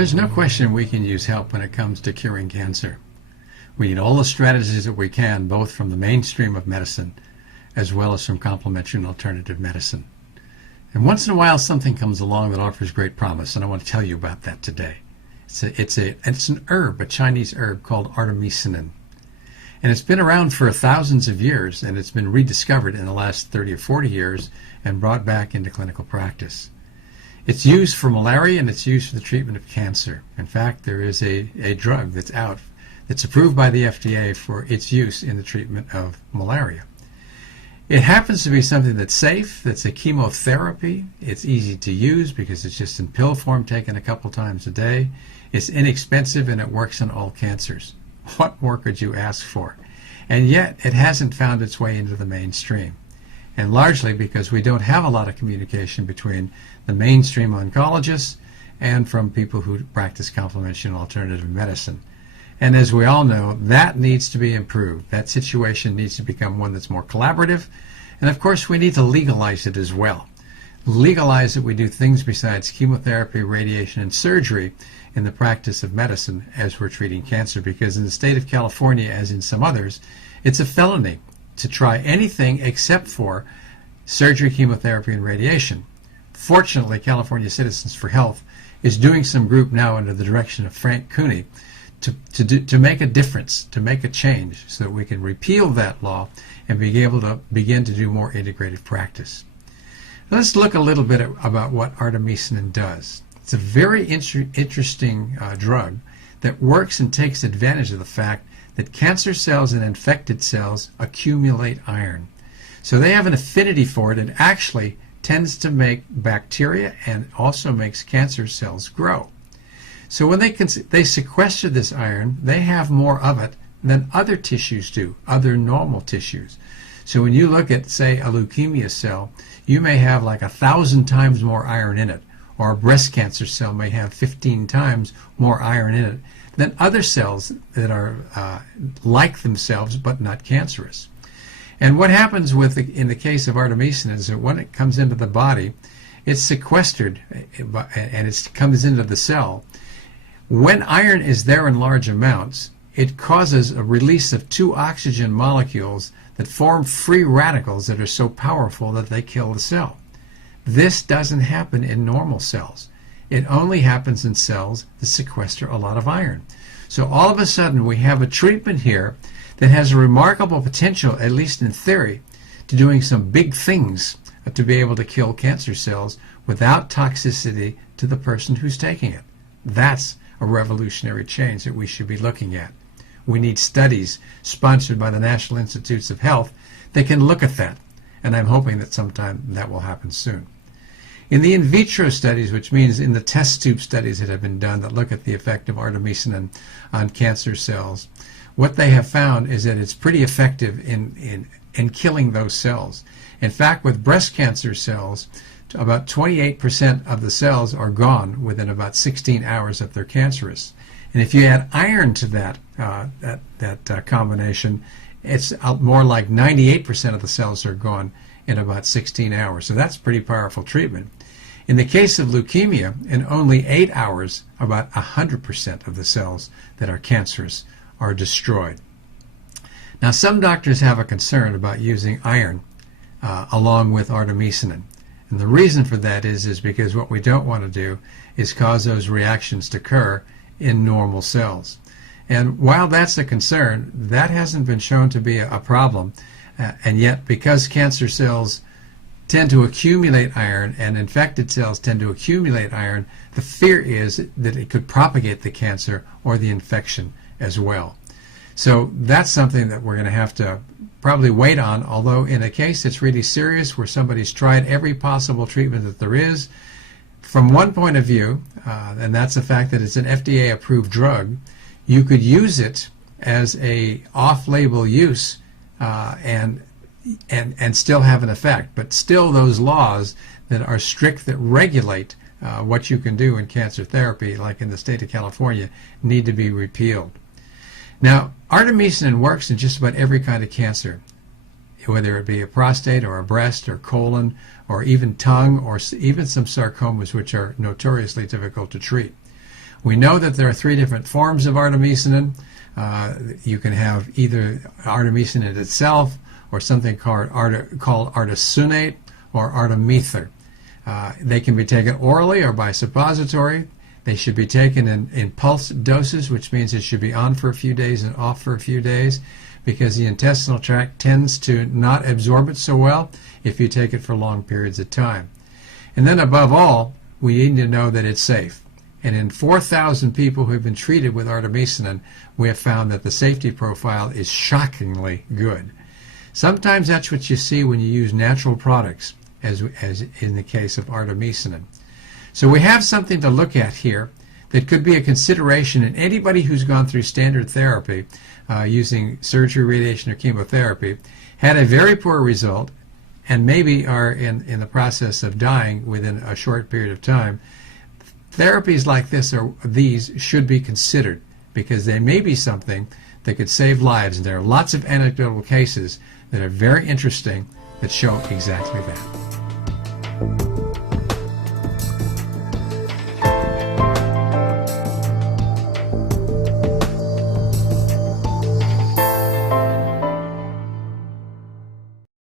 There's no question we can use help when it comes to curing cancer. We need all the strategies that we can, both from the mainstream of medicine as well as from complementary and alternative medicine. And once in a while something comes along that offers great promise, and I want to tell you about that today. It's an herb, a Chinese herb called artemisinin. And it's been around for thousands of years, and it's been rediscovered in the last 30 or 40 years and brought back into clinical practice. It's used for malaria, and it's used for the treatment of cancer. In fact, there is a drug that's out that's approved by the FDA for its use in the treatment of malaria. It happens to be something that's safe, that's a chemotherapy. It's easy to use because it's just in pill form, taken a couple times a day. It's inexpensive, and it works on all cancers. What more could you ask for? And yet, it hasn't found its way into the mainstream. And largely because we don't have a lot of communication between the mainstream oncologists and from people who practice complementary and alternative medicine. And as we all know, that needs to be improved. That situation needs to become one that's more collaborative. And of course, we need to legalize it as well. Legalize that we do things besides chemotherapy, radiation, and surgery in the practice of medicine as we're treating cancer, because in the state of California, as in some others, it's a felony to try anything except for surgery, chemotherapy, and radiation. Fortunately, California Citizens for Health is doing some group now under the direction of Frank Cooney to make a difference, to make a change, so that we can repeal that law and be able to begin to do more integrative practice. Let's look a little bit about what artemisinin does. It's a very interesting drug that works and takes advantage of the fact that cancer cells and infected cells accumulate iron. So they have an affinity for it, and actually tends to make bacteria and also makes cancer cells grow. So when they sequester this iron, they have more of it than other tissues do, other normal tissues. So when you look at, say, a leukemia cell, you may have like 1,000 times more iron in it, or a breast cancer cell may have 15 times more iron in it than other cells that are like themselves but not cancerous. And what happens in the case of artemisinin is that when it comes into the body, it's sequestered and it comes into the cell. When iron is there in large amounts, it causes a release of 2 oxygen molecules that form free radicals that are so powerful that they kill the cell. This doesn't happen in normal cells. It only happens in cells that sequester a lot of iron. So all of a sudden we have a treatment here that has a remarkable potential, at least in theory, to doing some big things to be able to kill cancer cells without toxicity to the person who's taking it. That's a revolutionary change that we should be looking at. We need studies sponsored by the National Institutes of Health that can look at that, and I'm hoping that sometime that will happen soon. In the in vitro studies, which means in the test tube studies that have been done that look at the effect of artemisinin on cancer cells, what they have found is that it's pretty effective in killing those cells. In fact, with breast cancer cells, about 28% of the cells are gone within about 16 hours that they're cancerous. And if you add iron to that combination, it's more like 98% of the cells are gone in about 16 hours. So that's pretty powerful treatment. In the case of leukemia, in only 8 hours, about 100% of the cells that are cancerous are destroyed. Now, some doctors have a concern about using iron along with artemisinin. And the reason for that is because what we don't want to do is cause those reactions to occur in normal cells. And while that's a concern, that hasn't been shown to be a problem. And yet, because cancer cells tend to accumulate iron and infected cells tend to accumulate iron, the fear is that it could propagate the cancer or the infection as well. So that's something that we're going to have to probably wait on, although in a case that's really serious where somebody's tried every possible treatment that there is, from one point of view, and that's the fact that it's an FDA-approved drug, you could use it as a off-label use and still have an effect. But still those laws that are strict that regulate what you can do in cancer therapy, like in the state of California, need to be repealed. Now, artemisinin works in just about every kind of cancer, whether it be a prostate or a breast or colon or even tongue or even some sarcomas, which are notoriously difficult to treat. We know that there are 3 different forms of artemisinin. You can have either artemisinin itself or something called artesunate or artemether. They can be taken orally or by suppository. They should be taken in pulse doses, which means it should be on for a few days and off for a few days, because the intestinal tract tends to not absorb it so well if you take it for long periods of time. And then above all, we need to know that it's safe. And in 4,000 people who have been treated with artemisinin, we have found that the safety profile is shockingly good. Sometimes that's what you see when you use natural products, as in the case of artemisinin. So we have something to look at here that could be a consideration in anybody who's gone through standard therapy using surgery, radiation, or chemotherapy, had a very poor result, and maybe are in the process of dying within a short period of time. Therapies like this or these should be considered, because they may be something that could save lives. And there are lots of anecdotal cases that are very interesting that show exactly that.